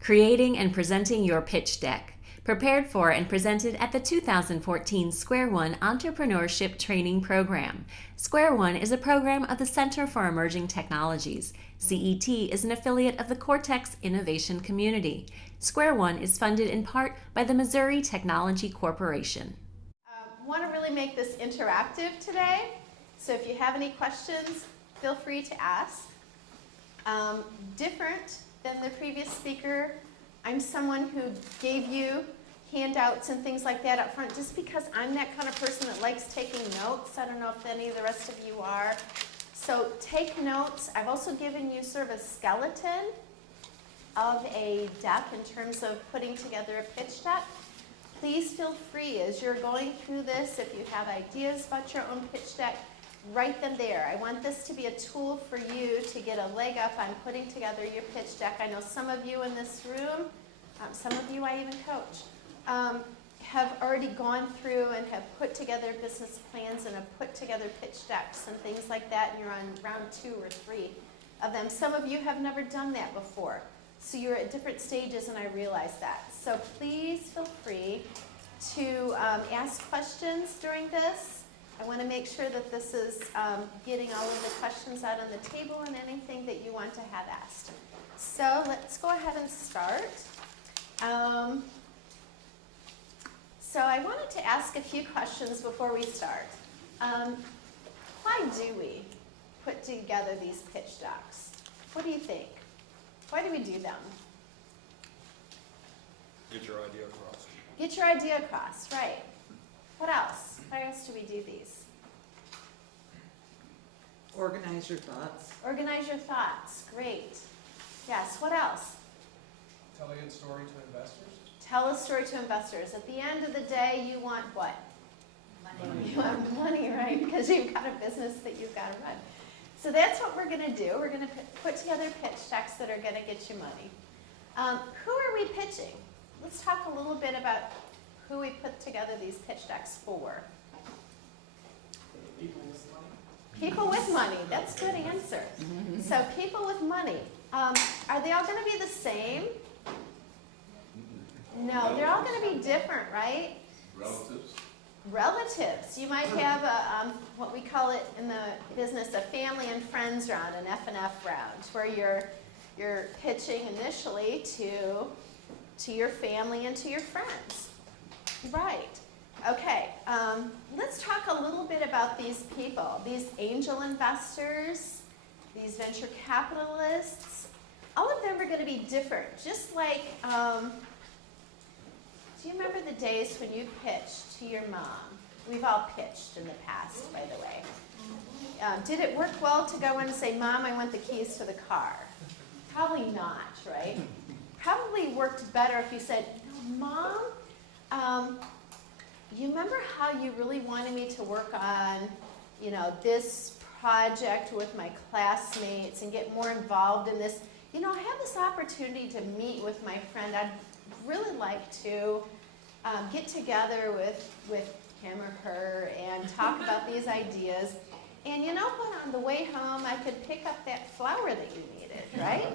Creating and presenting your pitch deck. Prepared for and presented at the 2014 Square One Entrepreneurship Training Program. Square One is a program of the Center for Emerging Technologies. CET is an affiliate of the Cortex Innovation Community. Square One is funded in part by the Missouri Technology Corporation. Want to really make this interactive today, so if you have any questions, feel free to ask. Different than the previous speaker, I'm someone who gave you handouts and things like that up front just because I'm that kind of person that likes taking notes. I don't know if any of the rest of you are. So take notes. I've also given you sort of a skeleton of a deck in terms of putting together a pitch deck. Please feel free as you're going through this, if you have ideas about your own pitch deck, write them there. I want this to be a tool for you to get a leg up on putting together your pitch deck. I know some of you in this room, some of you I even coach, have already gone through and have put together business plans and have put together pitch decks and things like that, and you're on round 2 or 3 of them. Some of you have never done that before, so you're at different stages, and I realize that. So please feel free to ask questions during this. I want to make sure that this is getting all of the questions out on the table and anything that you want to have asked. So let's go ahead and start. So I wanted to ask a few questions before we start. Why do we put together these pitch decks? What do you think? Why do we do them? Get your idea across. Get your idea across, right. What else? Why else do we do these? Organize your thoughts. Organize your thoughts. Great. Yes, what else? Tell a good story to investors. Tell a story to investors. At the end of the day, you want what? Money. You want money, right? Because you've got a business that you've got to run. So that's what we're going to do. We're going to put together pitch decks that are going to get you money. Who are we pitching? Let's talk a little bit about who we put together these pitch decks for. People with money. People with money. That's a good answer. So people with money. Are they all going to be the same? No, they're all going to be different, right? Relatives. Relatives. You might have a, what we call it in the business, a family and friends round, an F&F round, where you're pitching initially to your family and to your friends. Right. Okay. Let's talk a little bit about these people, these angel investors, these venture capitalists. All of them are going to be different. Just like, do you remember the days when you pitched to your mom? We've all pitched in the past, by the way. Did it work well to go in and say, Mom, I want the keys to the car? Probably not, right? Probably worked better if you said, Mom, you remember how you really wanted me to work on, this project with my classmates and get more involved in this? I have this opportunity to meet with my friend. I'd really like to get together with him or her and talk about these ideas. And you know what? On the way home, I could pick up that flower that you needed, right?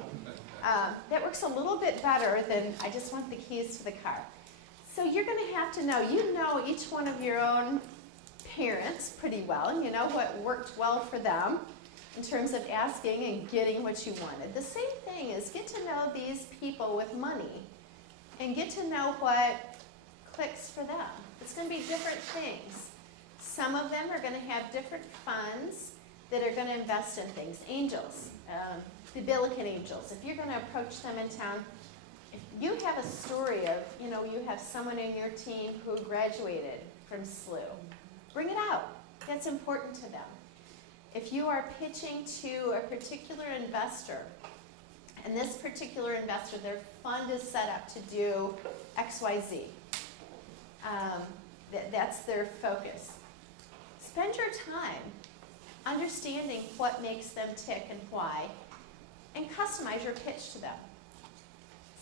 That works a little bit better than I just want the keys to the car. So you're going to have to know, each one of your own parents pretty well, and you know what worked well for them in terms of asking and getting what you wanted. The same thing is get to know these people with money and get to know what clicks for them. It's going to be different things. Some of them are going to have different funds that are going to invest in things. Angels, the Billiken Angels. If you're going to approach them in town, if you have a story of, you have someone in your team who graduated from SLU, bring it out. That's important to them. If you are pitching to a particular investor, and this particular investor, their fund is set up to do XYZ. That's their focus. Spend your time understanding what makes them tick and why, and customize your pitch to them.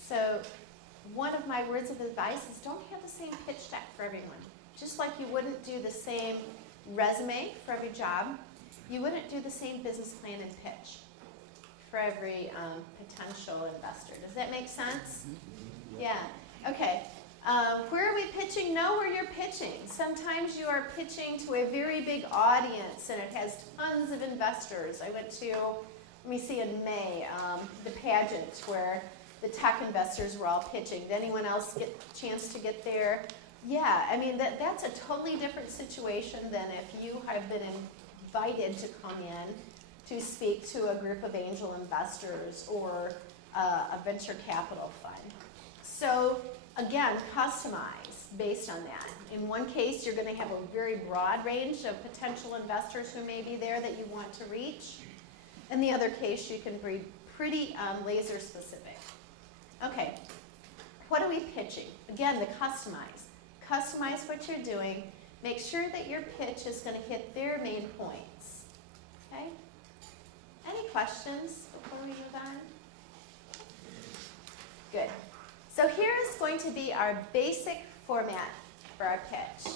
So one of my words of advice is don't have the same pitch deck for everyone. Just like you wouldn't do the same resume for every job, you wouldn't do the same business plan and pitch. for every potential investor. Does that make sense? Yeah, okay. Where are we pitching? Know where you're pitching. Sometimes you are pitching to a very big audience and it has tons of investors. I went to, let me see, in May, the pageant where the tech investors were all pitching. Did anyone else get a chance to get there? Yeah, I mean, that's a totally different situation than if you have been invited to come in to speak to a group of angel investors or a venture capital fund. So again, customize based on that. In one case, you're going to have a very broad range of potential investors who may be there that you want to reach. In the other case, you can be pretty laser specific. Okay, what are we pitching? Again, the customize. Customize what you're doing. Make sure that your pitch is going to hit their main points. Okay? Any questions before we move on? Good. So here is going to be our basic format for our pitch.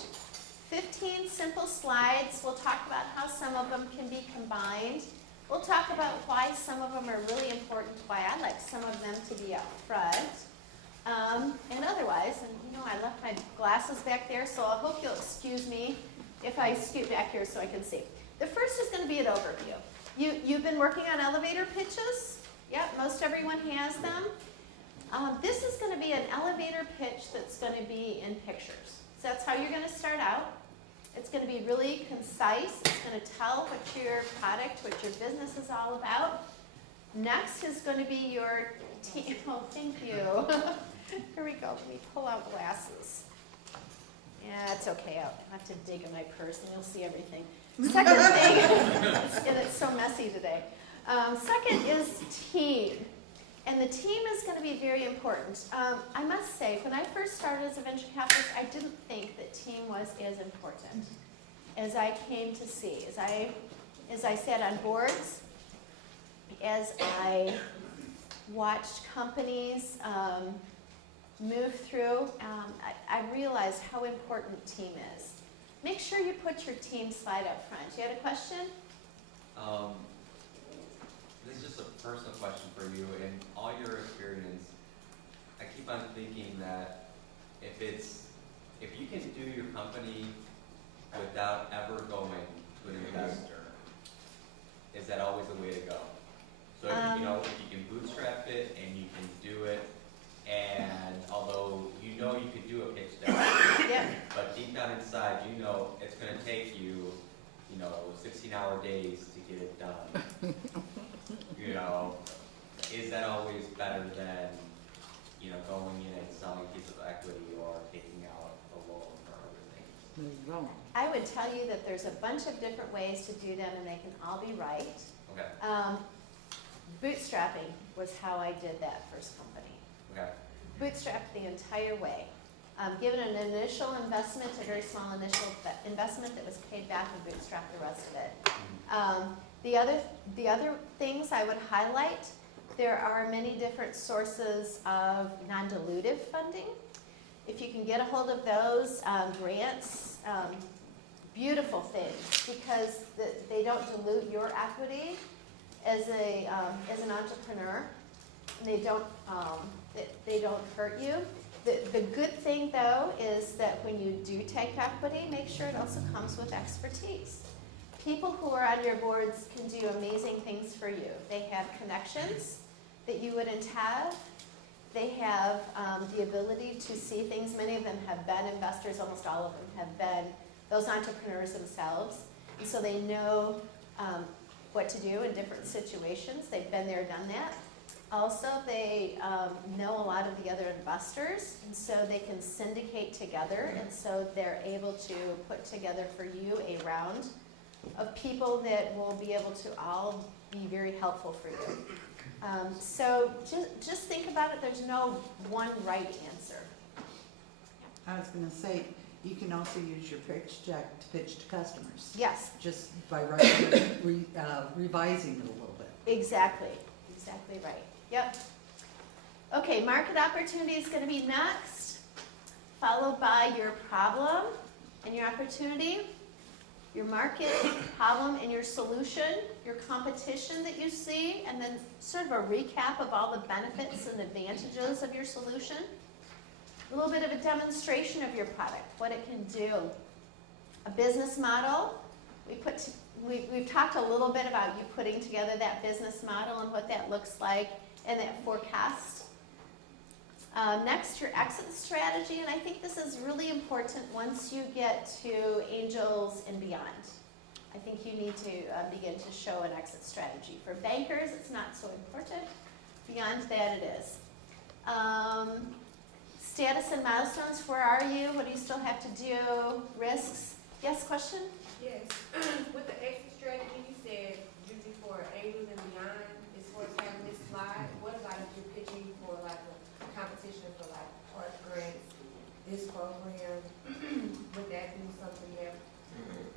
15 simple slides. We'll talk about how some of them can be combined. We'll talk about why some of them are really important, why I like some of them to be up front. And otherwise, and you know, I left my glasses back there, so I hope you'll excuse me if I scoot back here so I can see. The first is going to be an overview. You've been working on elevator pitches? Yep, most everyone has them. This is going to be an elevator pitch that's going to be in pictures. So that's how you're going to start out. It's going to be really concise. It's going to tell what your product, what your business is all about. Next is going to be your team. Oh, thank you. Here we go. Let me pull out glasses. Yeah, it's okay. I'll have to dig in my purse and you'll see everything. Second thing, and it's so messy today. Second is team. And the team is going to be very important. I must say, when I first started as a venture capitalist, I didn't think that team was as important as I came to see. As I sat on boards, as I watched companies move through, I realized how important team is. Make sure you put your team slide up front. You had a question? This is just a personal question for you. In all your experience, I keep on thinking that if you can do your company without ever going to an investor, is that always the way to go? So if you can bootstrap it and you can do it, and although you know you can do a pitch deck, Yeah. but deep down inside you know it's going to take you, 16-hour days to get it done. Is that always better than, going in and selling a piece of equity or taking out a loan or other things? I would tell you that there's a bunch of different ways to do them and they can all be right. Okay. Bootstrapping was how I did that first company. Okay. Bootstrapped the entire way. Given an initial investment, a very small initial investment that was paid back and bootstrapped the rest of it. The other things I would highlight, there are many different sources of non-dilutive funding. If you can get a hold of those, grants, beautiful things, because they don't dilute your equity as an entrepreneur. They don't hurt you. The good thing though is that when you do take equity, make sure it also comes with expertise. People who are on your boards can do amazing things for you. They have connections that you wouldn't have. They have the ability to see things. Many of them have been investors, almost all of them have been those entrepreneurs themselves. And so they know what to do in different situations. They've been there, done that. Also, they know a lot of the other investors, and so they can syndicate together, and so they're able to put together for you a round of people that will be able to all be very helpful for you. So just think about it. There's no one right answer. I was gonna say, you can also use your pitch deck to pitch to customers. Yes, Just by revising it a little bit. exactly right. Yep. Okay, market opportunity is going to be next, followed by your problem and your opportunity. your market, problem, and your solution, your competition that you see, and then sort of a recap of all the benefits and advantages of your solution. A little bit of a demonstration of your product, what it can do. A business model. We've talked a little bit about you putting together that business model and what that looks like and that forecast. Next, your exit strategy, and I think this is really important once you get to angels and beyond. I think you need to begin to show an exit strategy. For bankers, it's not so important. Beyond that, it is. Status and milestones, where are you? What do you still have to do? Risks? Yes, question? Yes, with the exit strategy, you said usually for angels and beyond, as far as having this slide, what about if you're pitching for like a competition for like art grants, this program, would that be something that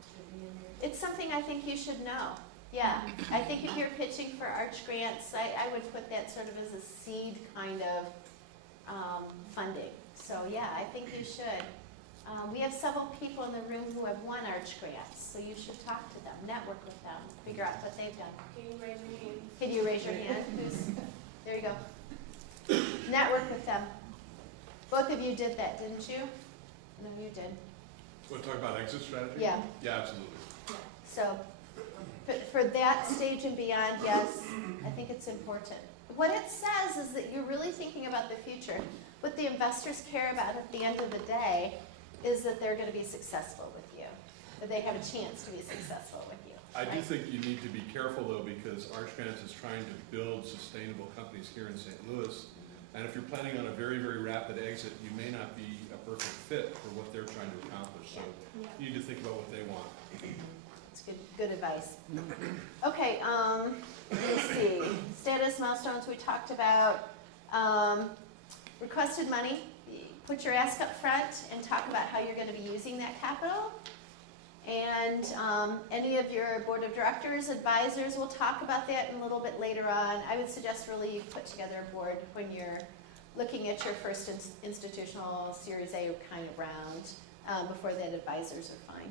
should be in there? It's something I think you should know. Yeah, I think if you're pitching for arch grants, I would put that sort of as a seed kind of funding. So yeah, I think you should. We have several people in the room who have won arch grants, so you should talk to them, network with them, figure out what they've done. Can you raise your hand? Can you raise your hand? There you go. Network with them. Both of you did that, didn't you? No, you did. Want to talk about exit strategy? Yeah. Yeah, absolutely. So for that stage and beyond, yes, I think it's important. What it says is that you're really thinking about the future. What the investors care about at the end of the day is that they're going to be successful with you, that they have a chance to be successful with you. I do right? think you need to be careful though, because Arch Grants is trying to build sustainable companies here in St. Louis. And if you're planning on a very, very rapid exit, you may not be a perfect fit for what they're trying to accomplish. So you need to think about what they want. It's good advice. Okay, let's see. Status milestones we talked about. Requested money. Put your ask up front and talk about how you're going to be using that capital. And any of your board of directors, advisors, we'll talk about that a little bit later on. I would suggest really you put together a board when you're looking at your first institutional Series A kind of round. Before that, advisors are fine.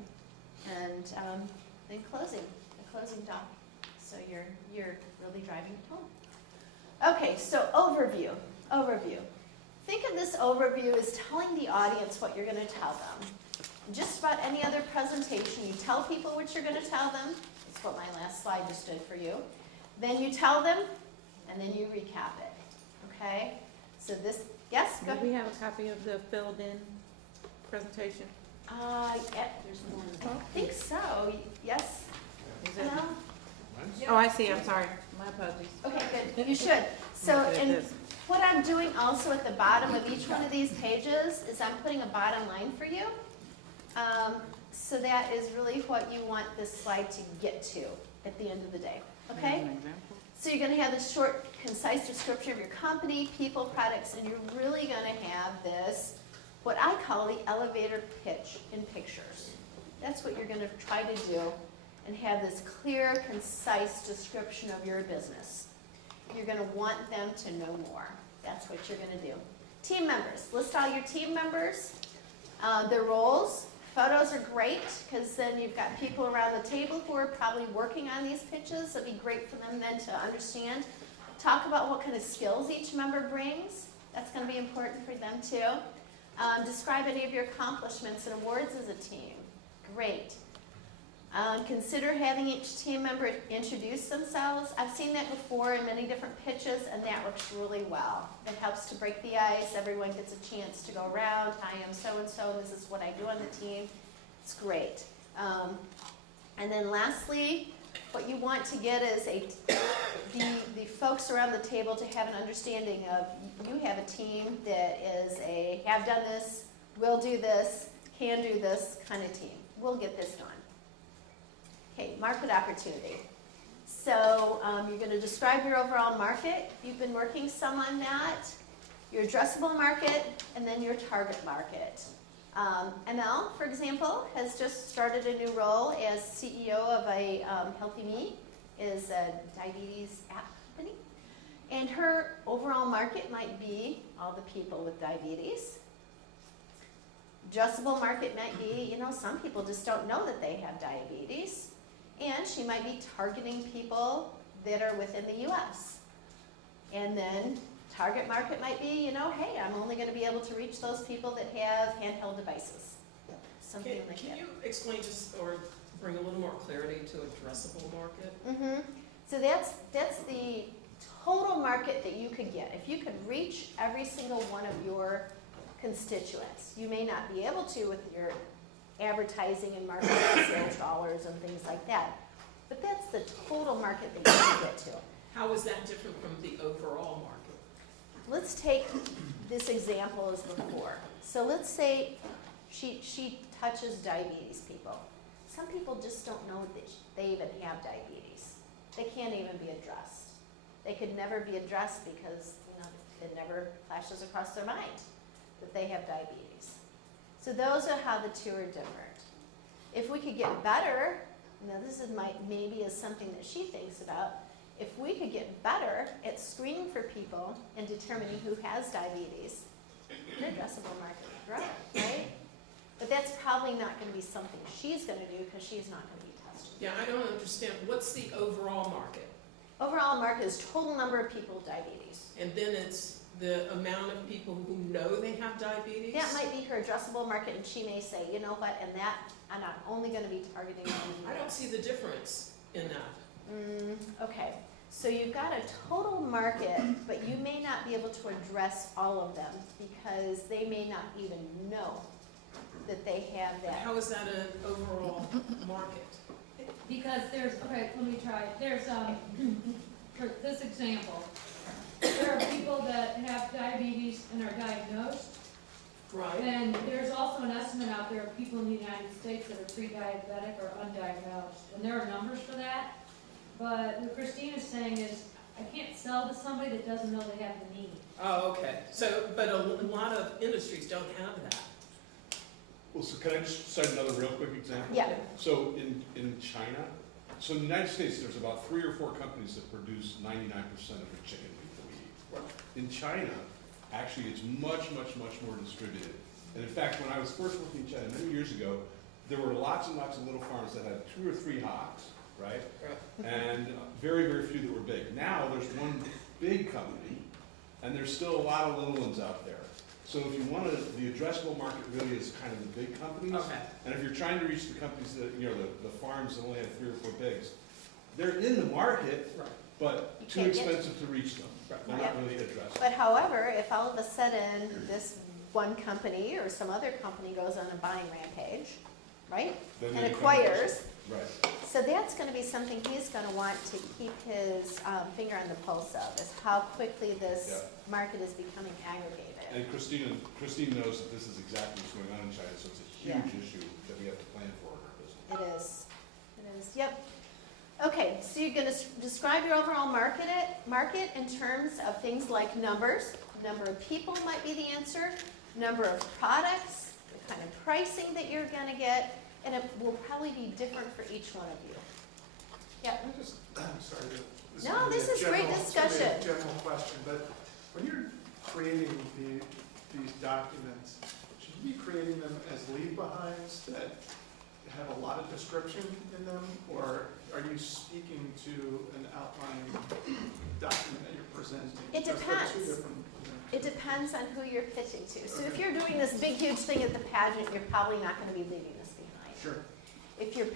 And then closing, the closing doc. So you're really driving it home. Okay, so overview. Think of this overview as telling the audience what you're going to tell them. Just about any other presentation, you tell people what you're going to tell them. That's what my last slide just did for you. Then you tell them, and then you recap it. Okay? So this, yes, go Do ahead. we have a copy of the filled-in presentation? There's one. I think so. Yes. Is it? No? Nice. Oh, I see, I'm sorry. My apologies. Okay, good. You should. So, Look at and this. what I'm doing also at the bottom of each one of these pages is I'm putting a bottom line for you. So that is really what you want this slide to get to at the end of the day. Okay? An example? So you're going to have this short, concise description of your company, people, products, and you're really going to have this, what I call the elevator pitch in pictures. That's what you're going to try to do and have this clear, concise description of your business. You're going to want them to know more. That's what you're going to do. Team members. List all your team members, their roles. Photos are great because then you've got people around the table who are probably working on these pitches. It'd be great for them then to understand. Talk about what kind of skills each member brings. That's going to be important for them too. Describe any of your accomplishments and awards as a team. Great. Consider having each team member introduce themselves. I've seen that before in many different pitches, and that works really well. It helps to break the ice. Everyone gets a chance to go around. Hi, I'm so-and-so. This is what I do on the team. It's great. And then lastly, what you want to get is the folks around the table to have an understanding of you have a team that is a have done this, will do this, can do this kind of team. We'll get this done. Okay, market opportunity. So you're going to describe your overall market. You've been working some on that. Your addressable market, and then your target market. ML, for example, has just started a new role as CEO of a Healthy Me, is a diabetes app company. And her overall market might be all the people with diabetes. Addressable market might be, some people just don't know that they have diabetes. And she might be targeting people that are within the US. And then target market might be, hey, I'm only gonna be able to reach those people that have handheld devices. Something like that. Can you explain just, or bring a little more clarity to addressable market? Mm-hmm. So that's the total market that you could get. If you could reach every single one of your constituents, you may not be able to with your advertising and marketing sales dollars and things like that. But that's the total market that you can get to. How is that different from the overall market? Let's take this example as before. So let's say she touches diabetes people. Some people just don't know that they even have diabetes. They can't even be addressed. They could never be addressed because it never flashes across their mind that they have diabetes. So those are how the two are different. If we could get better, this is maybe is something that she thinks about. If we could get better at screening for people and determining who has diabetes, your addressable market would grow, right? But that's probably not going to be something she's going to do because she's not going to be tested. Yeah, I don't understand. What's the overall market? Overall market is total number of people with diabetes. And then it's the amount of people who know they have diabetes? That might be her addressable market, and she may say, you know what, and that I'm not only going to be targeting them. I don't see the difference in that. Okay, so you've got a total market, but you may not be able to address all of them because they may not even know that they have that. How is that an overall market? Because okay, let me try. There's, for this example, there are people that have diabetes and are diagnosed. Right. And there's also an estimate out there of people in the United States that are pre-diabetic or undiagnosed. And there are numbers for that. But what Christine is saying is, I can't sell to somebody that doesn't know they have the need. Oh, okay. So, but a lot of industries don't have that. Well, so can I just cite another real quick example? Yeah. So in China, so in the United States, there's about 3 or 4 companies that produce 99% of the chicken meat that we eat. In China, actually, it's much, much, much more distributed. And in fact, when I was first working in China many years ago, there were lots and lots of little farms that had 2 or 3 hogs, right? And very, very few that were big. Now, there's one big company, and there's still a lot of little ones out there. So if you want to, the addressable market really is kind of the big companies. Okay. And if you're trying to reach the companies that, the farms that only have 3 or 4 pigs, they're in the market, Right. but You too can't get expensive to reach them. They're not really addressed. But however, if all of a sudden this one company or some other company goes on a buying rampage, right? Then And they become acquires, Right. so that's going to be something he's going to want to keep his finger on the pulse of, is how quickly this Yeah. market is becoming aggregated. And Christine knows that this is exactly what's going on in China, so it's a huge issue that we have to plan for in our business. It is, yep. Okay, so you're going to describe your overall market in terms of things like numbers. Number of people might be the answer, number of products, the kind of pricing that you're going to get, and it will probably be different for each one of you. Yeah. I'm sorry. No, this is great discussion. This is a general question, but when you're creating these documents, should you be creating them as leave-behinds that have a lot of description in them, or are you speaking to an outline document that you're presenting? It Those are depends. two different It depends on who you're pitching to. So if you're doing this big, huge thing at the pageant, you're probably not going to be leaving this behind. Sure. If you're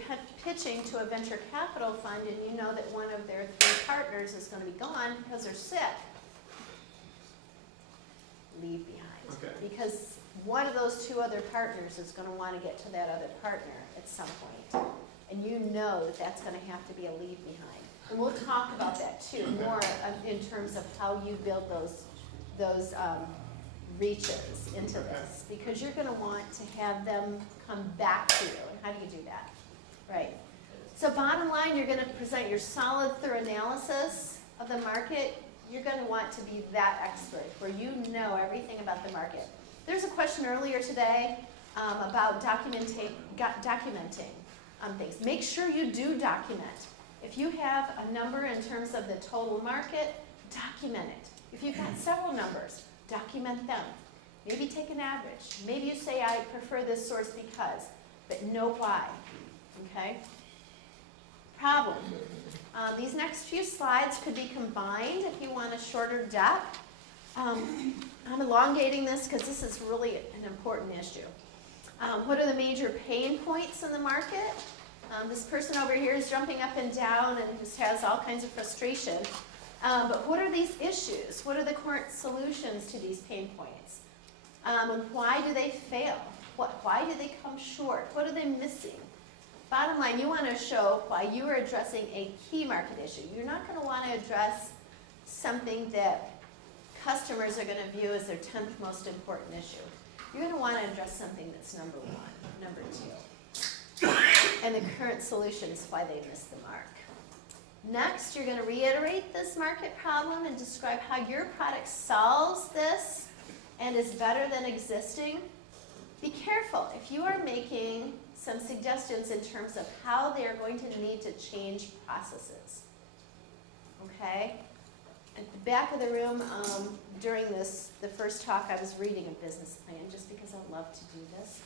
pitching to a venture capital fund and you know that one of their 3 partners is going to be gone because they're sick, leave behind. Okay. Because one of those 2 other partners is going to want to get to that other partner at some point. And you know that that's going to have to be a leave behind. And we'll talk about that too, more in terms of how you build those reaches into this. Because you're going to want to have them come back to you. And how do you do that? Right. So bottom line, you're going to present your solid, thorough analysis of the market. You're going to want to be that expert where you know everything about the market. There's a question earlier today about documenting things. Make sure you do document. If you have a number in terms of the total market, document it. If you've got several numbers, document them. Maybe take an average. Maybe you say, I prefer this source because, but know why, okay? Problem. These next few slides could be combined if you want a shorter deck. I'm elongating this because this is really an important issue. What are the major pain points in the market? This person over here is jumping up and down and just has all kinds of frustration. But what are these issues? What are the current solutions to these pain points? And why do they fail? Why do they come short? What are they missing? Bottom line, you want to show why you are addressing a key market issue. You're not going to want to address something that customers are going to view as their 10th most important issue. You're going to want to address something that's number one, number two, and the current solutions why they missed the mark. Next, you're going to reiterate this market problem and describe how your product solves this and is better than existing. Be careful if you are making some suggestions in terms of how they're going to need to change processes. Okay? At the back of the room, during the first talk, I was reading a business plan just because I love to do this.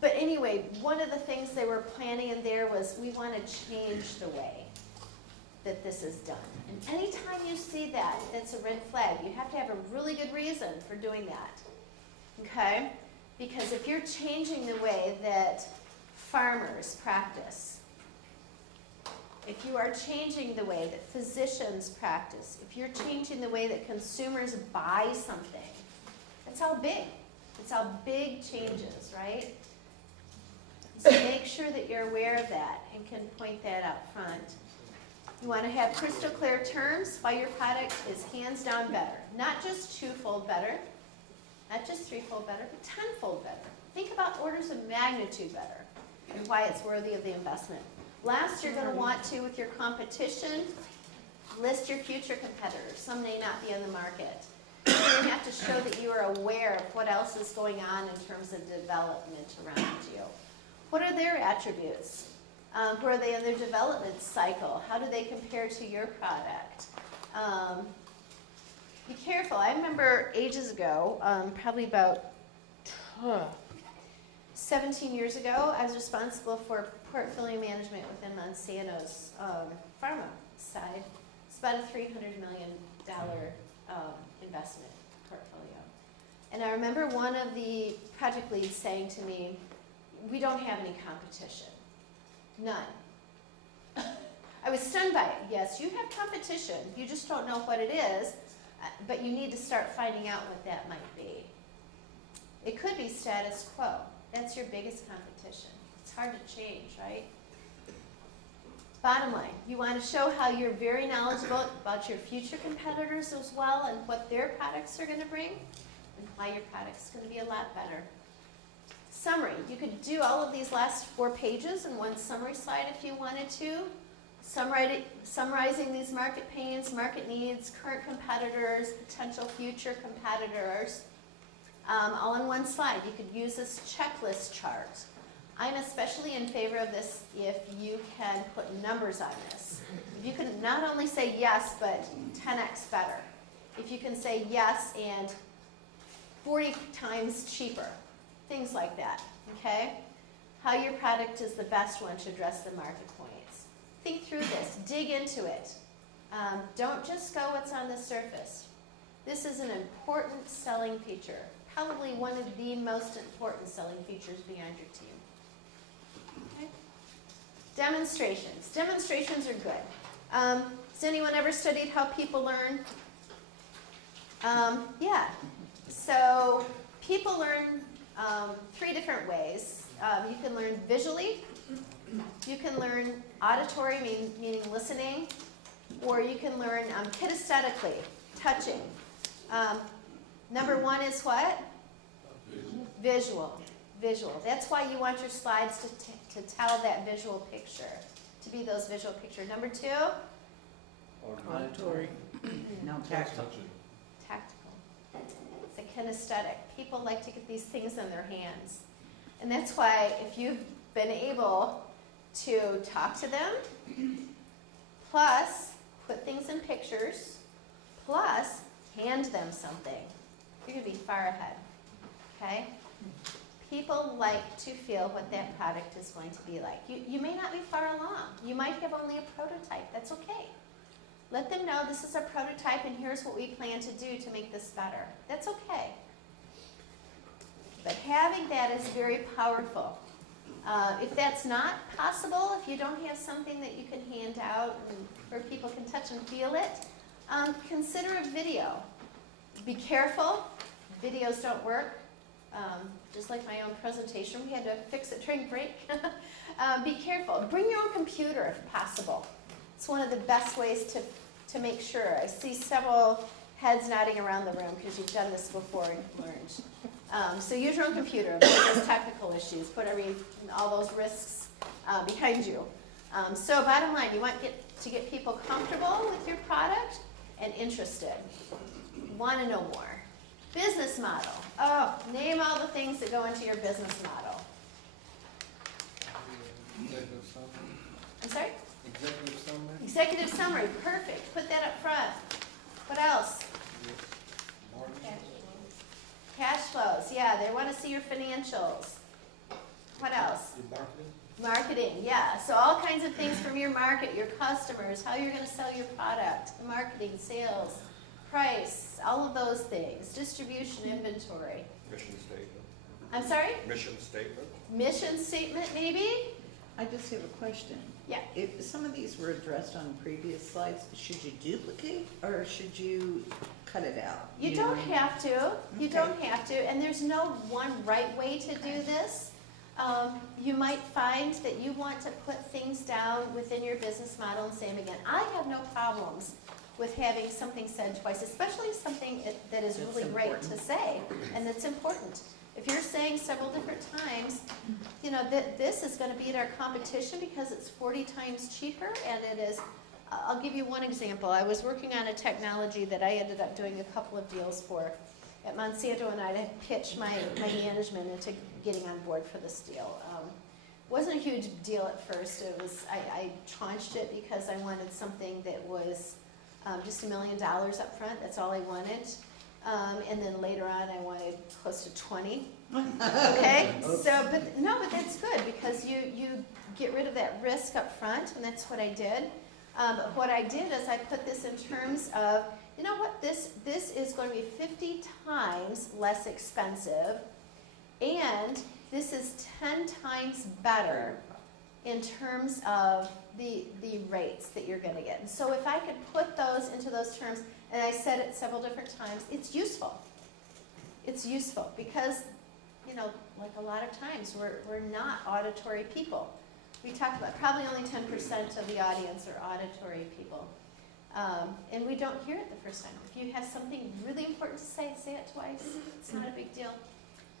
But anyway, one of the things they were planning in there was we want to change the way that this is done. And anytime you see that, it's a red flag. You have to have a really good reason for doing that. Okay? Because if you're changing the way that farmers practice, if you are changing the way that physicians practice, if you're changing the way that consumers buy something, that's how big. It's how big changes, right? So make sure that you're aware of that and can point that out front. You want to have crystal clear terms why your product is hands down better. Not just twofold better, not just threefold better, but tenfold better. Think about orders of magnitude better and why it's worthy of the investment. Last, you're going to want to, with your competition, list your future competitors. Some may not be on the market. You're going to have to show that you are aware of what else is going on in terms of development around you. What are their attributes? Where are they in their development cycle? How do they compare to your product? Be careful. I remember ages ago, probably about 17 years ago, I was responsible for portfolio management within Monsanto's pharma side. It's about a $300 million investment portfolio. And I remember one of the project leads saying to me, we don't have any competition. None. I was stunned by it. Yes, you have competition. You just don't know what it is, but you need to start finding out what that might be. It could be status quo. That's your biggest competition. It's hard to change, right? Bottom line, you want to show how you're very knowledgeable about your future competitors as well and what their products are going to bring and why your product's going to be a lot better. Summary. You could do all of these last 4 pages in one summary slide if you wanted to. Summarizing these market pains, market needs, current competitors, potential future competitors, all in one slide. You could use this checklist chart. I'm especially in favor of this if you can put numbers on this. If you can not only say yes, but 10x better. If you can say yes and 40 times cheaper. Things like that, okay? How your product is the best one to address the market points. Think through this, dig into it. Don't just go what's on the surface. This is an important selling feature, probably one of the most important selling features beyond your team. Okay? Demonstrations. Demonstrations are good. Has anyone ever studied how people learn? Yeah. So people learn 3 different ways. You can learn visually, you can learn auditory, meaning listening, or you can learn kinesthetically, touching. Number 1 is what? Visual. Visual. That's why you want your slides to tell that visual picture, to be those visual pictures. Number 2? Auditory. No, tactile. Tactical. It's a kinesthetic. People like to get these things in their hands. And that's why if you've been able to talk to them, plus put things in pictures, plus hand them something, you're gonna be far ahead, okay? People like to feel what that product is going to be like. You may not be far along. You might have only a prototype. That's okay. Let them know this is a prototype and here's what we plan to do to make this better. That's okay. But having that is very powerful. If that's not possible, if you don't have something that you can hand out and where people can touch and feel it, consider a video. Be careful. Videos don't work. Just like my own presentation, we had to fix it during break. Be careful. Bring your own computer if possible. It's one of the best ways to make sure. I see several heads nodding around the room because you've done this before and learned. So use your own computer. Avoid those technical issues. Put all those risks behind you. So bottom line, you want to get people comfortable with your product and interested. Want to know more. Business model. Oh, name all the things that go into your business model. Executive summary. I'm sorry? Executive summary. Executive summary. Perfect. Put that up front. What else? Marketing. Cash flows. Yeah, they want to see your financials. What else? Your marketing. Marketing. Yeah. So all kinds of things from your market, your customers, how you're going to sell your product, marketing, sales, price, all of those things. Distribution, inventory. Mission statement. I'm sorry? Mission statement. Mission statement, maybe? I just have a question. Yeah. If some of these were addressed on previous slides, should you duplicate or should you cut it out? You know? don't have to. You Okay. don't have to. And there's no one right way to do this. You might find that you want to put things down within your business model and say them again. I have no problems with having something said twice, especially something that is That's really great important. to say and that's important. If you're saying several different times, you know, this is going to beat our competition because it's 40 times cheaper and it is. I'll give you one example. I was working on a technology that I ended up doing a couple of deals for at Monsanto, and I pitched my management into getting on board for this deal. Wasn't a huge deal at first. It was I tranched it because I wanted something that was just $1 million up front. That's all I wanted. And then later on, I wanted close to 20. Okay, so but that's good because you get rid of that risk up front, and that's what I did. But what I did is I put this in terms of, you know what, this is going to be 50 times less expensive, and this is 10 times better in terms of the rates that you're going to get. And so if I could put those into those terms, and I said it several different times, it's useful. It's useful because, you know, like a lot of times, we're not auditory people. We talked about probably only 10% of the audience are auditory people. And we don't hear it the first time. If you have something really important to say it twice. It's not a big deal.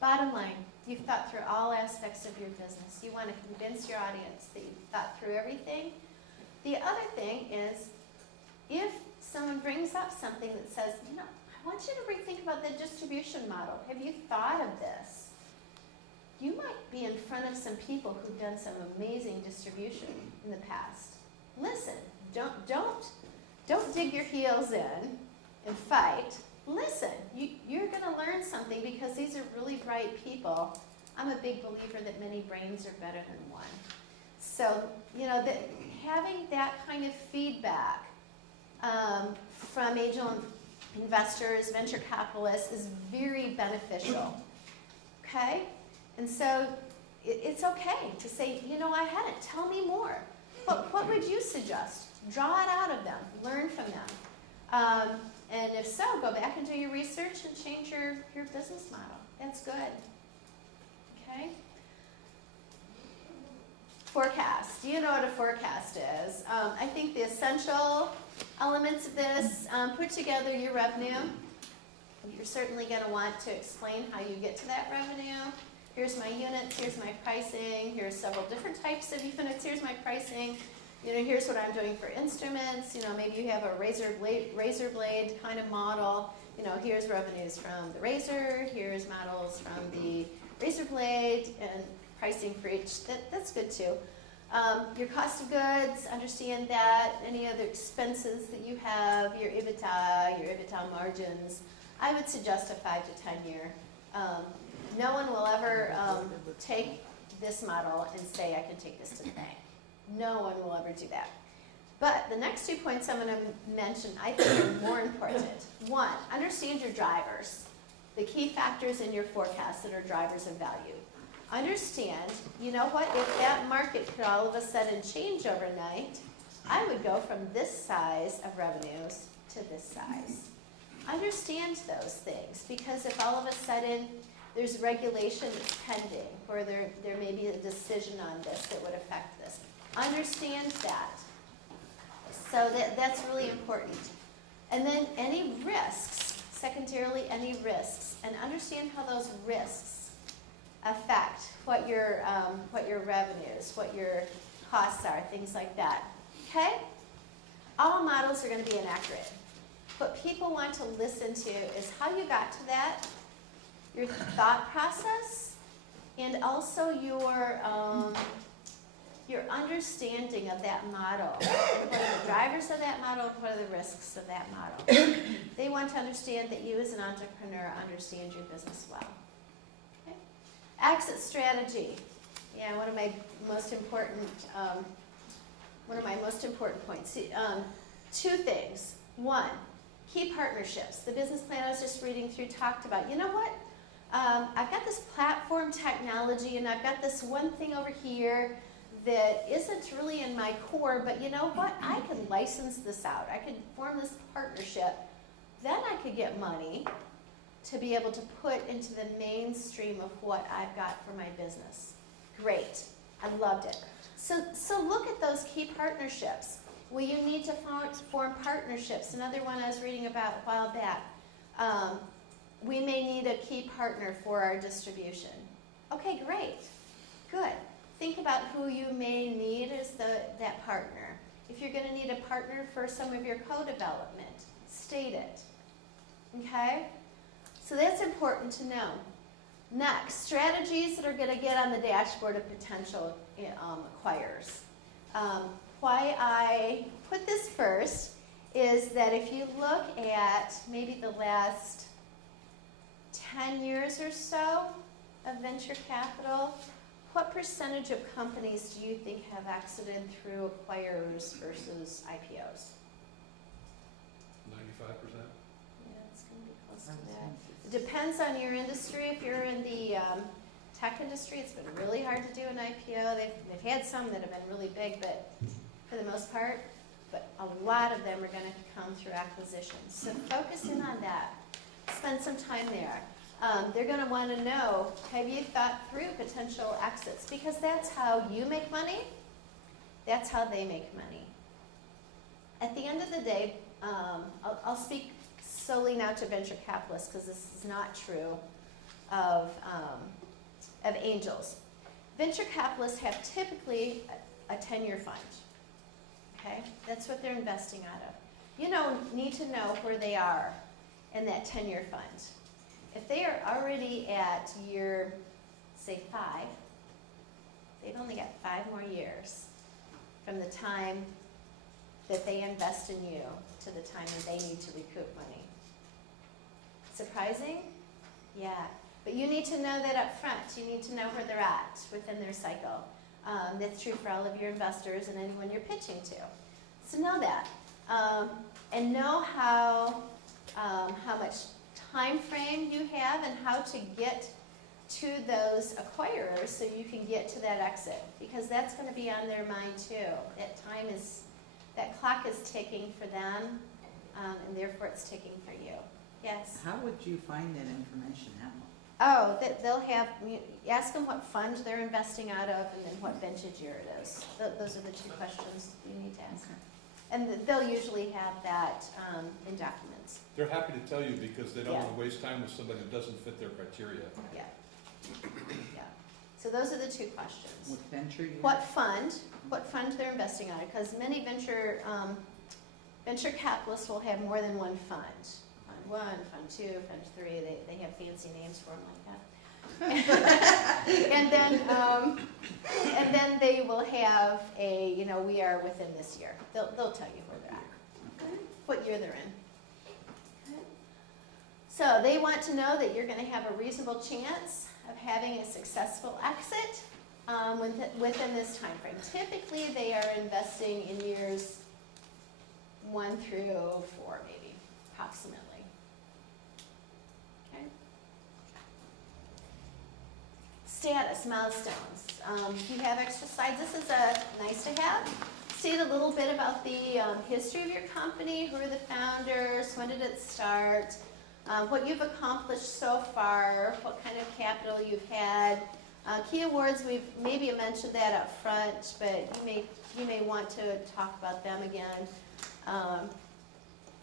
Bottom line, you've thought through all aspects of your business. You want to convince your audience that you've thought through everything. The other thing is, if someone brings up something that says, you know, I want you to rethink about the distribution model. Have you thought of this? You might be in front of some people who've done some amazing distribution in the past. Listen, don't dig your heels in and fight. Listen, you're going to learn something because these are really bright people. I'm a big believer that many brains are better than one. So, you know, having that kind of feedback from angel investors, venture capitalists is very beneficial. Okay? And so it's okay to say, you know, I hadn't. Tell me more. What would you suggest? Draw it out of them. Learn from them. And if so, go back and do your research and change your business model. That's good. Okay? Forecast. Do you know what a forecast is? I think the essential elements of this, put together your revenue. You're certainly going to want to explain how you get to that revenue. Here's my units, here's my pricing, here's several different types of units, here's my pricing. You know, here's what I'm doing for instruments. You know, maybe you have a razor blade kind of model. You know, here's revenues from the razor, here's models from the razor blade, and pricing for each. That's good too. Your cost of goods, understand that. Any other expenses that you have, your EBITDA margins. I would suggest a 5 to 10 year. No one will ever take this model and say, I can take this to the bank. No one will ever do that. But the next 2 points I'm going to mention, I think, are more important. One, understand your drivers, the key factors in your forecast that are drivers of value. Understand, you know what, if that market could all of a sudden change overnight, I would go from this size of revenues to this size. Understand those things, because if all of a sudden there's regulation that's pending, or there may be a decision on this that would affect this, understand that. So that's really important. And then any risks, secondarily any risks, and understand how those risks affect what your revenues, what your costs are, things like that. Okay? All models are going to be inaccurate. What people want to listen to is how you got to that, your thought process, and also your understanding of that model. And what are the drivers of that model, and what are the risks of that model? They want to understand that you as an entrepreneur understand your business well. Okay? Exit strategy. Yeah, one of my most important points. 2 things. One, key partnerships. The business plan I was just reading through talked about, you know what? I've got this platform technology, and I've got this one thing over here that isn't really in my core, but you know what? I can license this out. I could form this partnership. Then I could get money to be able to put into the mainstream of what I've got for my business. Great. I loved it. So look at those key partnerships. Well, you need to form partnerships. Another one I was reading about a while back. We may need a key partner for our distribution. Okay, great. Good. Think about who you may need as that partner. If you're going to need a partner for some of your co-development, state it. Okay? So that's important to know. Next, strategies that are going to get on the dashboard of potential acquirers. Why I put this first is that if you look at maybe the last 10 years or so of venture capital, what percentage of companies do you think have exited through acquirers versus IPOs? 95%? Yeah, it's going to be close to that. It depends on your industry. If you're in the tech industry, it's been really hard to do an IPO. They've had some that have been really big, but for the most part, but a lot of them are going to come through acquisitions. So focus in on that. Spend some time there. They're going to want to know, have you thought through potential exits? Because that's how you make money. That's how they make money. At the end of the day, I'll speak solely now to venture capitalists, because this is not true of angels. Venture capitalists have typically a 10-year fund. Okay? That's what they're investing out of. You need to know where they are in that 10-year fund. If they are already at year, say 5, they've only got 5 more years from the time that they invest in you to the time that they need to recoup money. Surprising? Yeah. But you need to know that up front. You need to know where they're at within their cycle. That's true for all of your investors and anyone you're pitching to. So know that. And know how much time frame you have and how to get to those acquirers so you can get to that exit, because that's going to be on their mind too. That clock is ticking for them, and therefore it's ticking for you. Yes? How would you find that information out? Oh, they'll have, ask them what fund they're investing out of and then what vintage year it is. Those are the 2 questions you need to ask. Okay. And they'll usually have that in documents. They're happy to tell you because they don't Yeah. want to waste time with somebody that doesn't fit their criteria. Yeah. Yeah. So those are the 2 questions. What venture you What fund they're investing out of, because many venture capitalists will have more than one fund. Fund 1, Fund 2, Fund 3, they have fancy names for them like that. and then they will have a, we are within this year. They'll tell you where they're at, what year they're in. Okay. So they want to know that you're going to have a reasonable chance of having a successful exit within this time frame. Typically, they are investing in years 1 through 4, maybe, approximately. Okay. Status, milestones. If you have extra slides, this is a nice to have. State a little bit about the history of your company, who are the founders, when did it start, what you've accomplished so far, what kind of capital you've had. Key awards, we've maybe mentioned that up front, but you may want to talk about them again.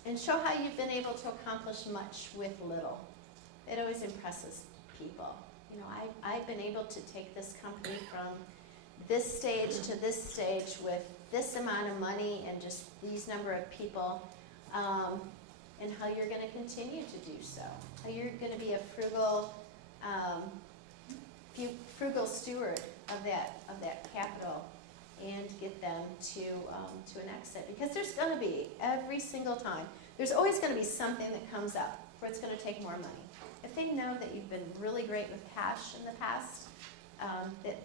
And show how you've been able to accomplish much with little. It always impresses people. You know, I've been able to take this company from this stage to this stage with this amount of money and just these number of people, and how you're going to continue to do so. How you're going to be a frugal steward of that capital and get them to an exit. Because there's going to be, every single time, there's always going to be something that comes up where it's going to take more money. If they know that you've been really great with cash in the past,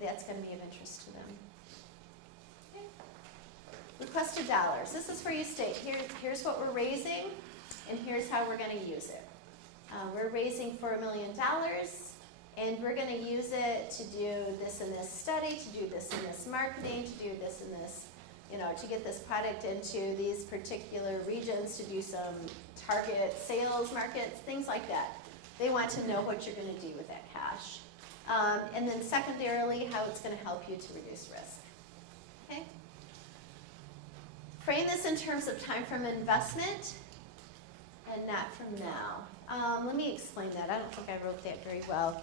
that's going to be of interest to them. Okay. Requested dollars. This is where you state, here's what we're raising, and here's how we're going to use it. We're raising $4 million, and we're going to use it to do this and this study, to do this and this marketing, to do this and this, to get this product into these particular regions, to do some target sales markets, things like that. They want to know what you're going to do with that cash. And then secondarily, how it's going to help you to reduce risk. Okay? Frame this in terms of time from investment and not from now. Let me explain that. I don't think I wrote that very well.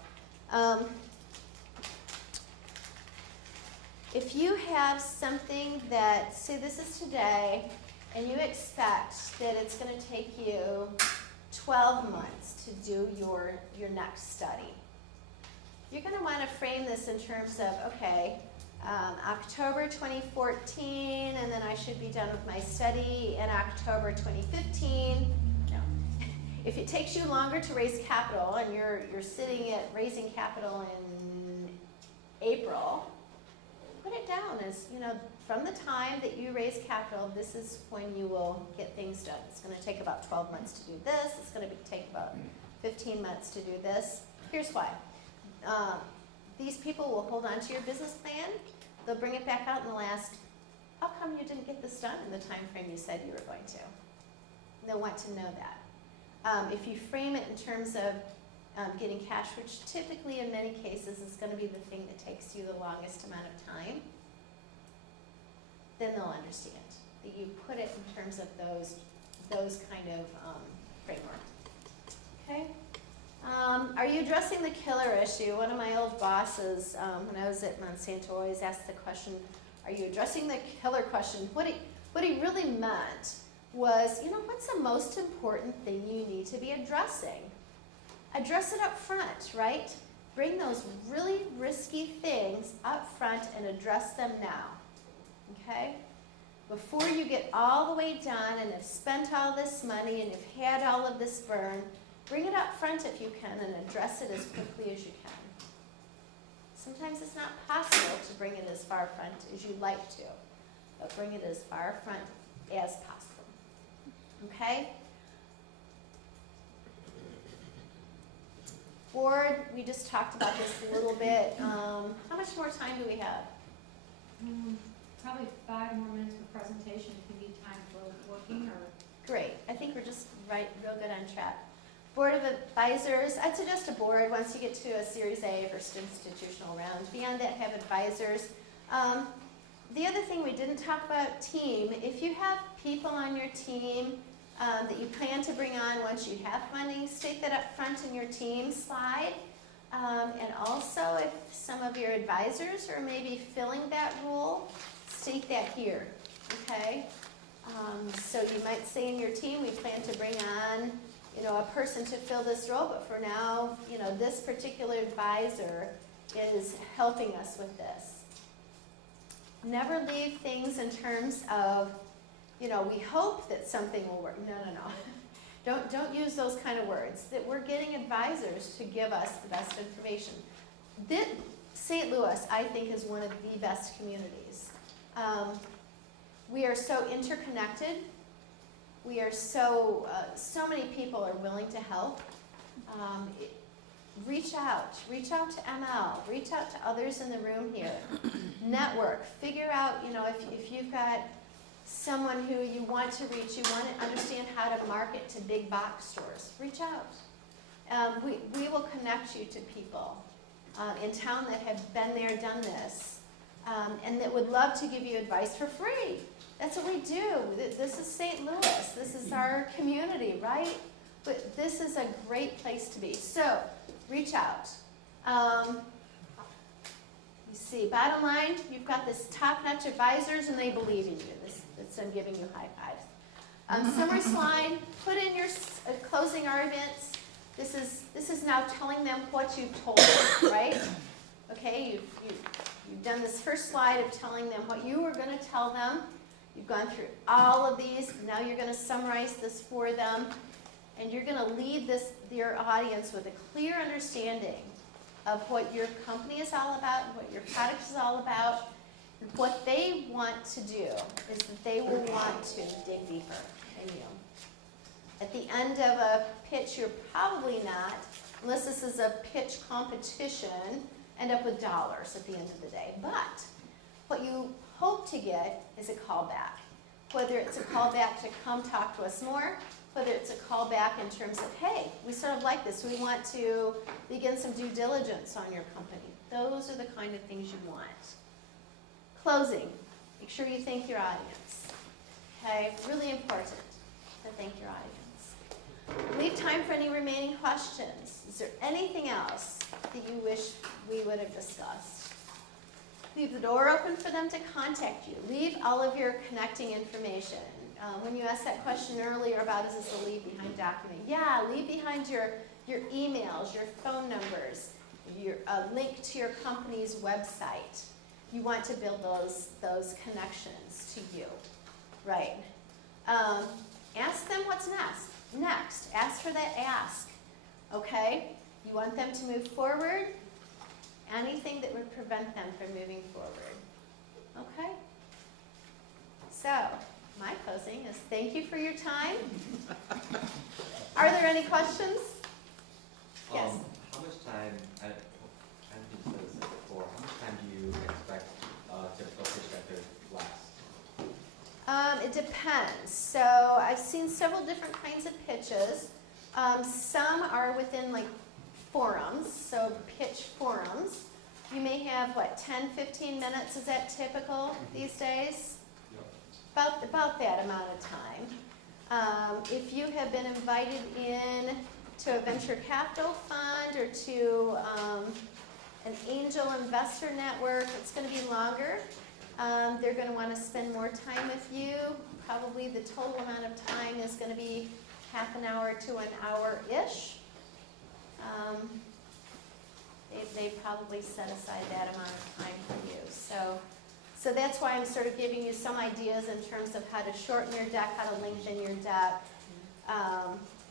If you have something that, say this is today, and you expect that it's going to take you 12 months to do your next study, you're going to want to frame this in terms of, okay, October 2014, and then I should be done with my study in October 2015. No. If it takes you longer to raise capital, and you're sitting at raising capital in April, put it down as, from the time that you raise capital, this is when you will get things done. It's going to take about 12 months to do this. It's going to take about 15 months to do this. Here's why. These people will hold on to your business plan. They'll bring it back out in the last, how come you didn't get this done in the time frame you said you were going to? They'll want to know that. If you frame it in terms of getting cash, which typically in many cases is going to be the thing that takes you the longest amount of time, then they'll understand that you put it in terms of those kind of framework. Okay? Are you addressing the killer issue? One of my old bosses, when I was at Monsanto, always asked the question, are you addressing the killer question? What he really meant was, what's the most important thing you need to be addressing? Address it up front, right? Bring those really risky things up front and address them now, okay? Before you get all the way done and have spent all this money and you've had all of this burn, bring it up front if you can and address it as quickly as you can. Sometimes it's not possible to bring it as far front as you'd like to, but bring it as far front as possible, okay? Board, we just talked about this a little bit. How much more time do we have? Probably 5 more minutes for presentation if you need time for working or. Great. I think we're just real good on track. Board of Advisors, I'd suggest a board once you get to a Series A first institutional round. Beyond that, have advisors. The other thing we didn't talk about, team. If you have people on your team that you plan to bring on once you have funding, state that up front in your team slide. And also, if some of your advisors are maybe filling that role, state that here, okay? So you might say in your team, we plan to bring on, a person to fill this role, but for now, this particular advisor is helping us with this. Never leave things in terms of, we hope that something will work. No. Don't use those kind of words. That we're getting advisors to give us the best information. St. Louis, I think, is one of the best communities. We are so interconnected. We are so many people are willing to help. Reach out to ML, reach out to others in the room here. Network, figure out, if you've got someone who you want to reach, you want to understand how to market to big box stores, reach out. We will connect you to people in town that have been there, done this, and that would love to give you advice for free. That's what we do. This is St. Louis. This is our community, right? But this is a great place to be. So, reach out. You see, bottom line, you've got this top-notch advisors, and they believe in you. That's them giving you high fives. Summary slide. Put in your closing arguments. This is now telling them what you've told them, right? Okay, you've done this first slide of telling them what you were going to tell them. You've gone through all of these. Now you're going to summarize this for them. And you're going to leave your audience with a clear understanding of what your company is all about, and what your product is all about. And what they want to do is that they will want to dig deeper in you. At the end of a pitch, you're probably not, unless this is a pitch competition, end up with dollars at the end of the day. But what you hope to get is a callback. Whether it's a callback to come talk to us more, whether it's a callback in terms of, hey, we sort of like this, we want to begin some due diligence on your company. Those are the kind of things you want. Closing, make sure you thank your audience. Okay, really important to thank your audience. Leave time for any remaining questions. Is there anything else that you wish we would have discussed? Leave the door open for them to contact you. Leave all of your connecting information. When you asked that question earlier about is this a leave behind document? Yeah, leave behind your emails, your phone numbers, a link to your company's website. You want to build those connections to you, right? Ask them what's next. Ask for that ask, okay? You want them to move forward? Anything that would prevent them from moving forward, okay? So, my closing is thank you for your time. Are there any questions? Yes. How much time, I haven't said this before, how much time do you expect typical pitch deck to last? It depends. So I've seen several different kinds of pitches. Some are within like forums, so pitch forums. You may have, 10, 15 minutes, is that typical these days? About that amount of time. If you have been invited in to a venture capital fund or to an angel investor network, it's going to be longer. They're going to want to spend more time with you. Probably the total amount of time is going to be half an hour to an hour-ish. They probably set aside that amount of time for you. So that's why I'm sort of giving you some ideas in terms of how to shorten your deck, how to lengthen your deck.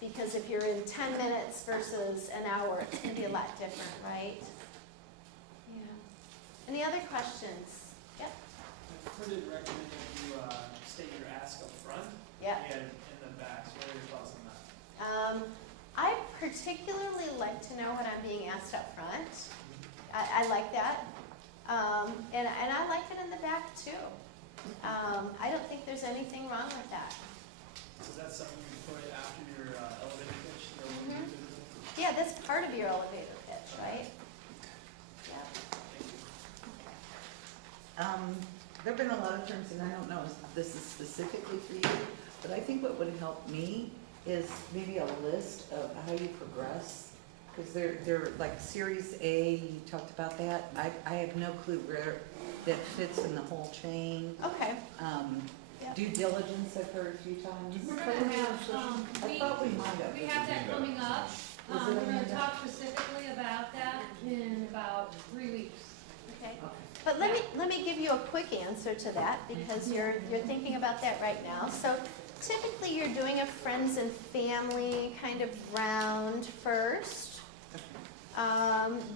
Because if you're in 10 minutes versus an hour, it's going to be a lot different, right? Yeah. Any other questions? Yep. I've heard it recommended you state your ask up front Yep. and in the back. So what are your thoughts on that? I particularly like to know what I'm being asked up front. I like that. And I like it in the back too. I don't think there's anything wrong with that. So is that something you put after your elevator pitch? Or when Mhm. you Yeah, that's part of your elevator pitch, right? Yeah. There have been a lot of terms, and I don't know if this is specifically for you, but I think what would help me is maybe a list of how you progress. Because they're like Series A, you talked about that. I have no clue where that fits in the whole chain. Okay. Yeah. Due diligence, I've heard a few times. We're gonna have, I thought we might have. we have that coming up. Is it We're on gonna the- talk specifically about that in about 3 weeks. Okay. Okay. But let me give you a quick answer to that because you're thinking about that right now. So typically you're doing a friends and family kind of round first.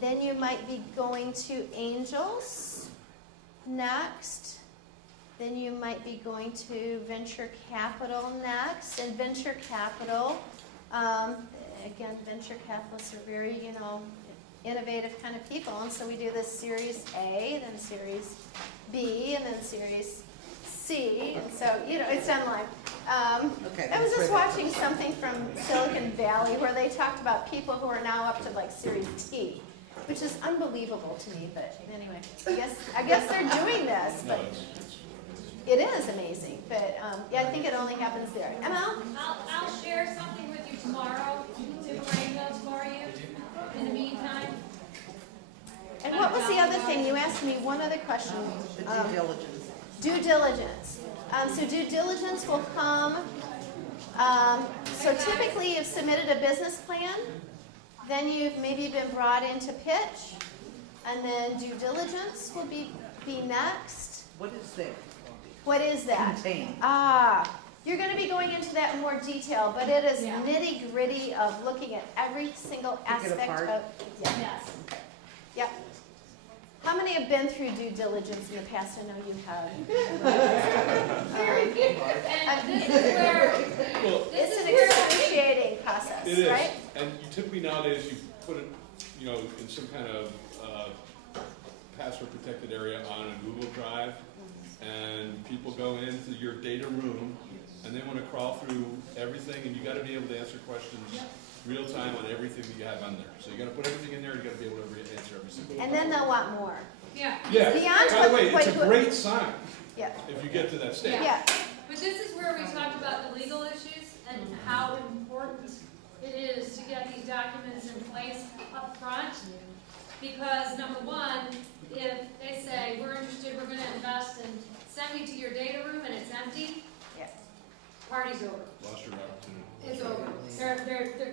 Then you might be going to angels next. Then you might be going to venture capital next. And venture capital, again, venture capitalists are very, innovative kind of people. And so we do this Series A, then Series B, and then Series C. And so, it's done like, Okay. I was that's just where watching something from Silicon Valley where they talked about people who are now up to like Series T, which is unbelievable to me. But anyway, I guess they're doing this, No, but it's it is amazing. But yeah, I think it only happens there. Emma? I'll share something with you tomorrow to frame those for you in the meantime. And what was the other thing? You asked me one other question. the due diligence. Due diligence. So due diligence will come, so typically you've submitted a business plan, then you've maybe been brought in to pitch, and then due diligence will be next. What is that? What is that? Contain. You're going to be going into that in more detail, but it is Yeah. nitty gritty of looking at every single Pick it aspect apart. of. Yeah. Yes. Yep. How many have been through due diligence in the past? I know you have. And this is where, well, It's an where- excruciating process, it is, right? and you typically nowadays you put it, in some kind of password protected area on a Google Drive, and people go into your data room, and they want to crawl through everything, and you got to be able to answer questions real time on everything that you have on there. So you got to put everything in there. You got to be able to answer every single. And then they'll want more. yeah. Yeah. Beyond By the what- way, it's a what- great sign Yeah. if you get to that stage. Yeah. But this is where we talked about the legal issues and how important it is to get these documents in place up front. Because number one, if they say, we're interested, we're gonna invest, and send me to your data room and it's empty, Yeah. party's over. Lost your opportunity. It's over.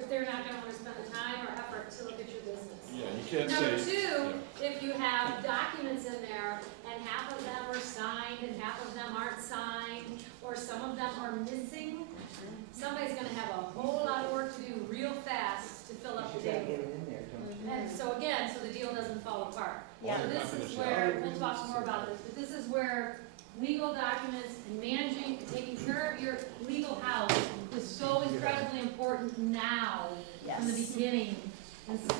They're not gonna wanna spend the time or effort to look at your business. Yeah, you can't Number say. two, if you have documents in there and half of them are signed and half of them aren't signed, or some of them are missing, somebody's gonna have a whole lot of work to do real fast to fill up the You gotta data. get it in there, don't you? And so again, so the deal doesn't fall apart. Yeah. So this is where, we'll talk more about this, but this is where legal documents and managing, taking care of your legal house is so incredibly important now from the Yes. beginning.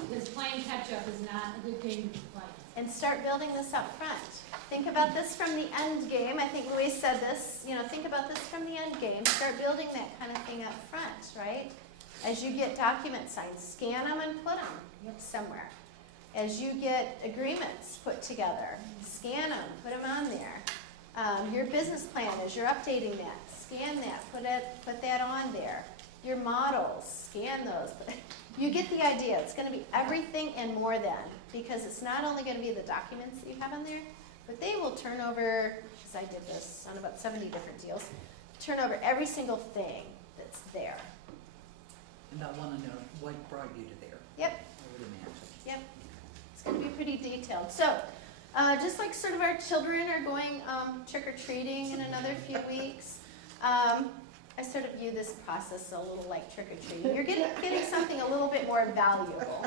This playing catch-up is not a good game to play. And start building this up front. Think about this from the end game. I think Louise said this, think about this from the end game. Start building that kind of thing up front, right? As you get document signed, scan them and put them somewhere. As you get agreements put together, scan them, put them on there. Your business plan, as you're updating that, scan that, put that on there. Your models, scan those. You get the idea. It's going to be everything and more than, because it's not only going to be the documents that you have on there, but they will turn over, because I did this on about 70 different deals, turn over every single thing that's there. And I wanna know what brought you to there, Yep. I would imagine. Yep, it's gonna be pretty detailed. So, just like sort of our children are going trick-or-treating in another few weeks, I sort of view this process a little like trick-or-treating. You're getting something a little bit more valuable,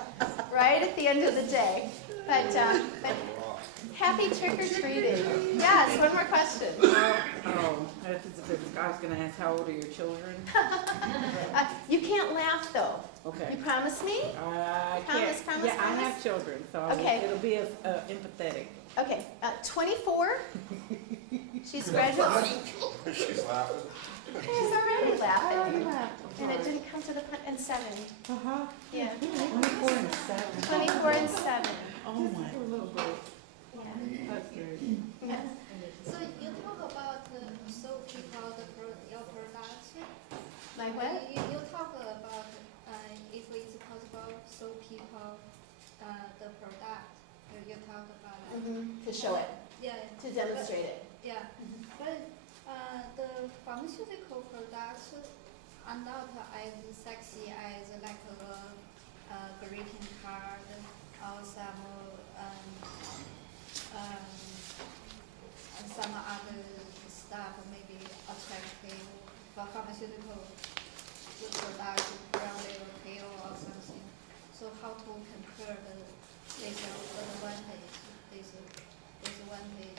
right, at the end of the day. But happy trick-or-treating. Yes, one more question. Oh, I was gonna ask, how old are your children? You can't laugh, though. Okay. You promise me? I Promise, can't, promise, yeah, I promise? have children, so Okay. it'll be empathetic. Okay, 24. She's graduating. She's laughing. She's already laughing. And it didn't come to the point, and 7. Uh-huh. Yeah, 24 and 7. 24 and 7. Oh, my. Little bit. Yeah. That's good. Yeah. So you talk about so people your product. My what? You talk about if it's possible so people the product. You talk about To show it, yeah to demonstrate it. yeah. But the pharmaceutical products are not as sexy as like a greeting card or some other stuff maybe attractive for pharmaceutical incur there's a one page, there's a one page.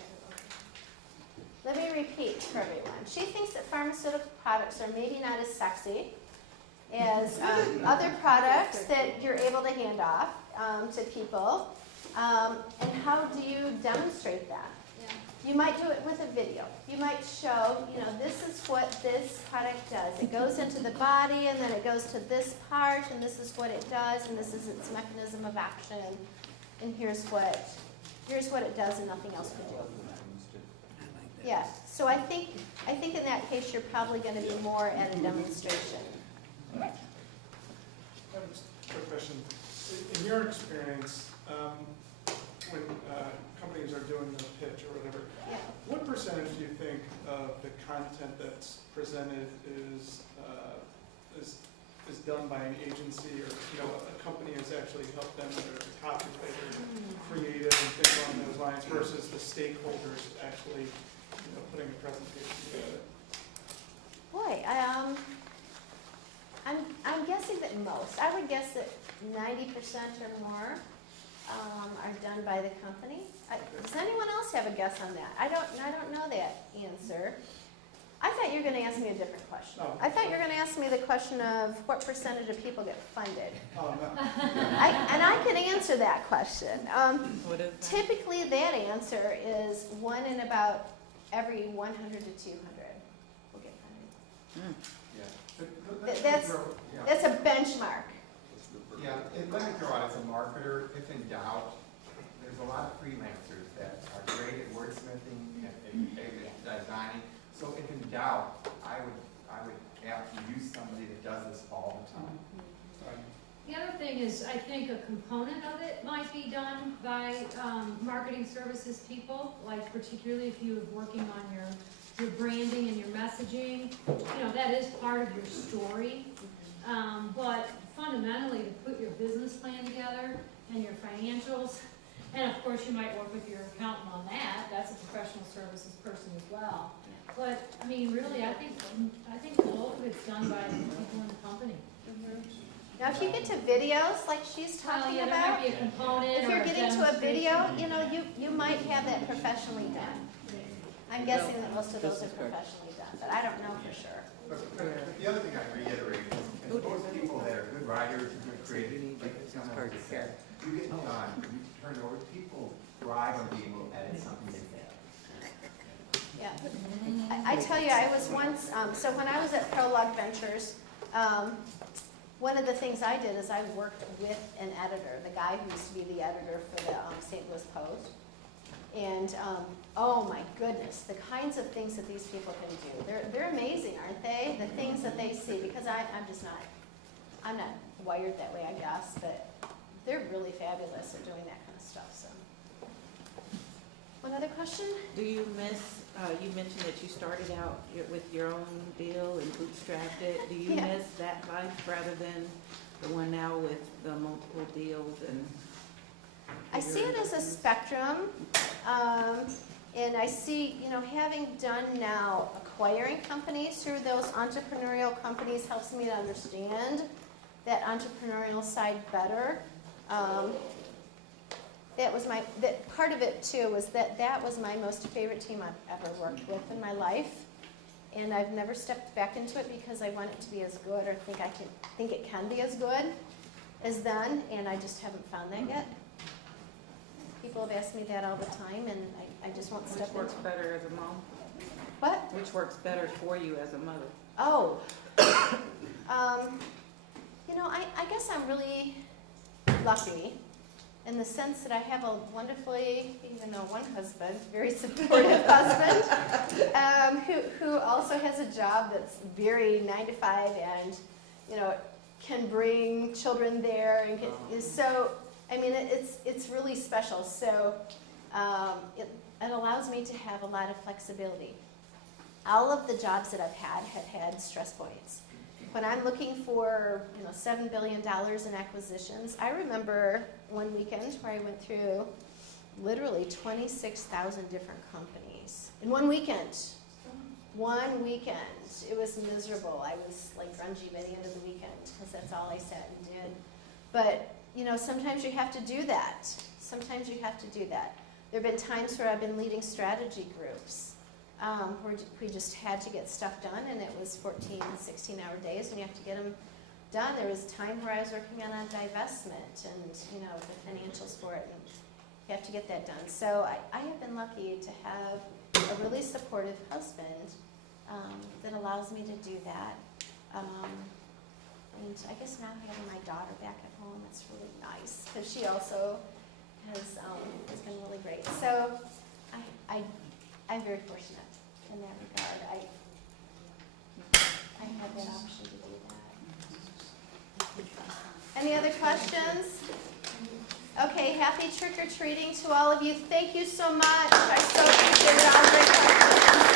Let me repeat for everyone. She thinks that pharmaceutical products are maybe not as sexy as other products that you're able to hand off to people. And how do you demonstrate that? Yeah. You might do it with a video. You might show, this is what this product does. It goes into the body, and then it goes to this part, and this is what it does, and this is its mechanism of action. And here's what it does, and nothing else can do. Yeah. So I think in that case, you're probably going to be more at a demonstration. I have a quick question. In your experience, when companies are doing the pitch or whatever, Yeah. what percentage do you think of the content that's presented is done by an agency, or a company has actually helped them with their copywriter, creative, and things along those lines, versus the stakeholders actually putting a presentation together? Boy, I'm guessing that most. I would guess that 90% or more are done by the company. Does anyone else have a guess on that? I don't know that answer. I thought you were going to ask me a different question. Oh. I thought you were going to ask me the question of what percentage of people get funded. Oh, no. And I can answer that question. What is that? Typically, that answer is 1 in about every 100 to 200 will get funded. That's a benchmark. Yeah, and let me throw out as a marketer, if in doubt, there's a lot of freelancers that are great at wordsmithing and designing. So if in doubt, I would have to use somebody that does this all the time. The other thing is, I think a component of it might be done by marketing services people, like particularly if you're working on your branding and your messaging, that is part of your story. But fundamentally, to put your business plan together and your financials, and of course you might work with your accountant on that, that's a professional services person as well. But, I mean, really, I think the bulk of it's done by the people in the company. Now, if you get to videos like she's talking There about, might be a component if or you're a getting to a video, demonstration. you might have that professionally done. I'm guessing that most of those are professionally done, but I don't know for sure. But the other thing I'd reiterate is most people that are good writers and good creatives, like someone just said, you get done, you turn it over, people thrive on being able to edit something. Yeah. I tell you, I was once, so when I was at Prologue Ventures, one of the things I did is I worked with an editor, the guy who used to be the editor for the St. Louis Post. And oh my goodness, the kinds of things that these people can do. They're amazing, aren't they? The things that they see, because I'm not wired that way, I guess, but they're really fabulous at doing that kind of stuff, so. One other question? Do you miss, you mentioned that you started out with your own deal and bootstrapped it. Do you Yeah. miss that life rather than the one now with the multiple deals and? I see it as a spectrum, and I see, having done now acquiring companies through those entrepreneurial companies helps me to understand that entrepreneurial side better. That part of it too was that was my most favorite team I've ever worked with in my life, and I've never stepped back into it because I want it to be as good or think it can be as good as then, and I just haven't found that yet. People have asked me that all the time, and I just won't step Which works into it. better as a mom? What? Which works better for you as a mother? Oh, I guess I'm really lucky in the sense that I have a wonderfully, one husband, very supportive husband, who also has a job that's very 9 to 5 and, can bring children there and so, it's really special. So it allows me to have a lot of flexibility. All of the jobs that I've had have had stress points. When I'm looking for, $7 billion in acquisitions, I remember one weekend where I went through literally 26,000 different companies in one weekend. One weekend. It was miserable. I was like grungy by the end of the weekend because that's all I sat and did. But you know, sometimes you have to do that. Sometimes you have to do that. There have been times where I've been leading strategy groups, where we just had to get stuff done, and it was 14, 16-hour days, and you have to get them done. There was a time where I was working on a divestment and, you know, the financials for it, and you have to get that done. So I have been lucky to have a really supportive husband that allows me to do that. And I guess now having my daughter back at home, it's really nice, because she also has been really great. So I'm very fortunate in that regard. I have that option to do that. Any other questions? Okay, happy trick-or-treating to all of you. Thank you so much. I so appreciate it. All great questions.